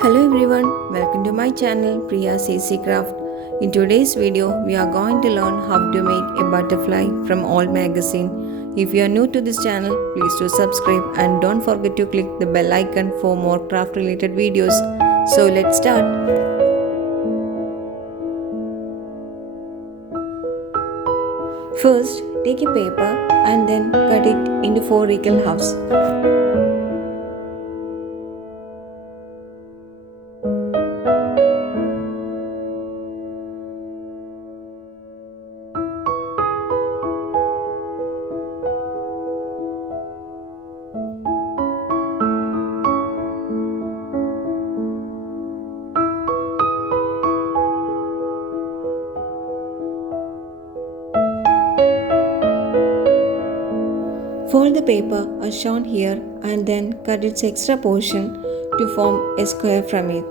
Hello everyone, welcome to my channel Priya CC Craft. In today's video, we are going to learn how to make a butterfly from old magazine. If you are new to this channel, please do subscribe and don't forget to click the bell icon for more craft related videos. So let's start. First, take a paper and then cut it into 4 equal halves. Fold the paper as shown here and then cut its extra portion to form a square from it.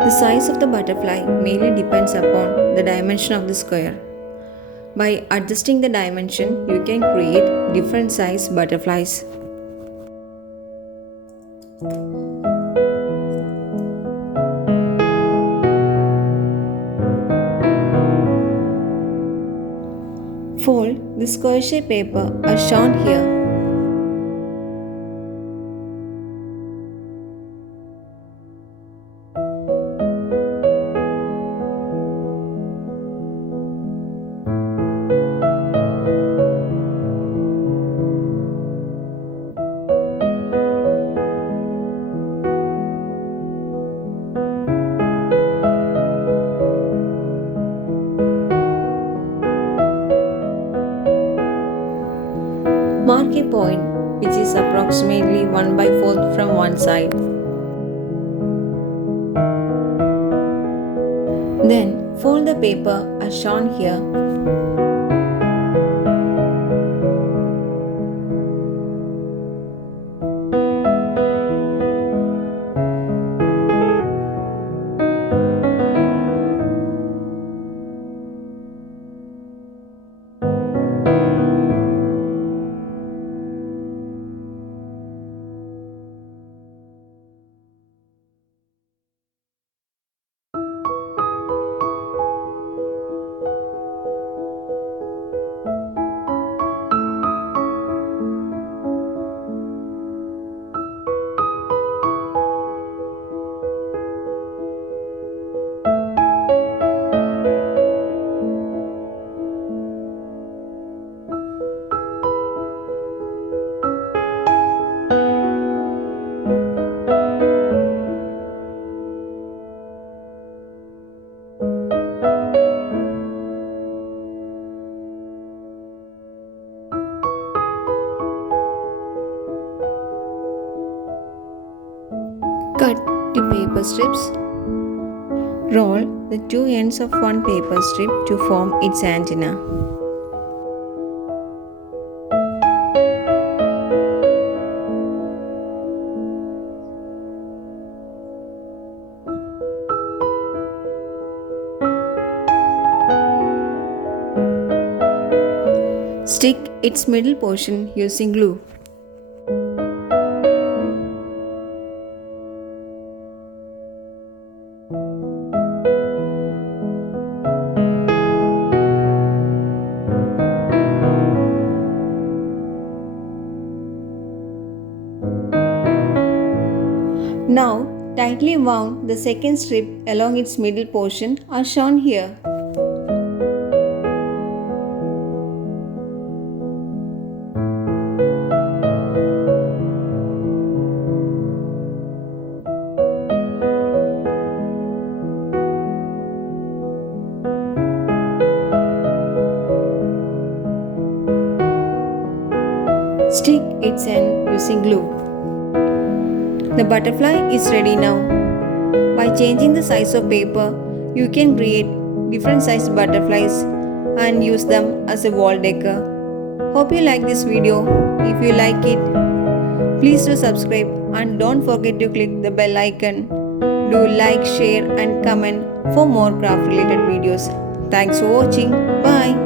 The size of the butterfly mainly depends upon the dimension of the square. By adjusting the dimension, you can create different size butterflies. Fold the square shape paper as shown here. Mark a point which is approximately 1/4 from one side. Then fold the paper as shown here. Cut the paper strips. Roll the two ends of one paper strip to form its antenna. Stick its middle portion using glue. Now, tightly wound the second strip along its middle portion as shown here. Stick its end using glue. The butterfly is ready now. By changing the size of paper, you can create different sized butterflies and use them as a wall decor. Hope you like this video. If you like it, please do subscribe and don't forget to click the bell icon. Do like, share and comment for more craft related videos. Thanks for watching. Bye.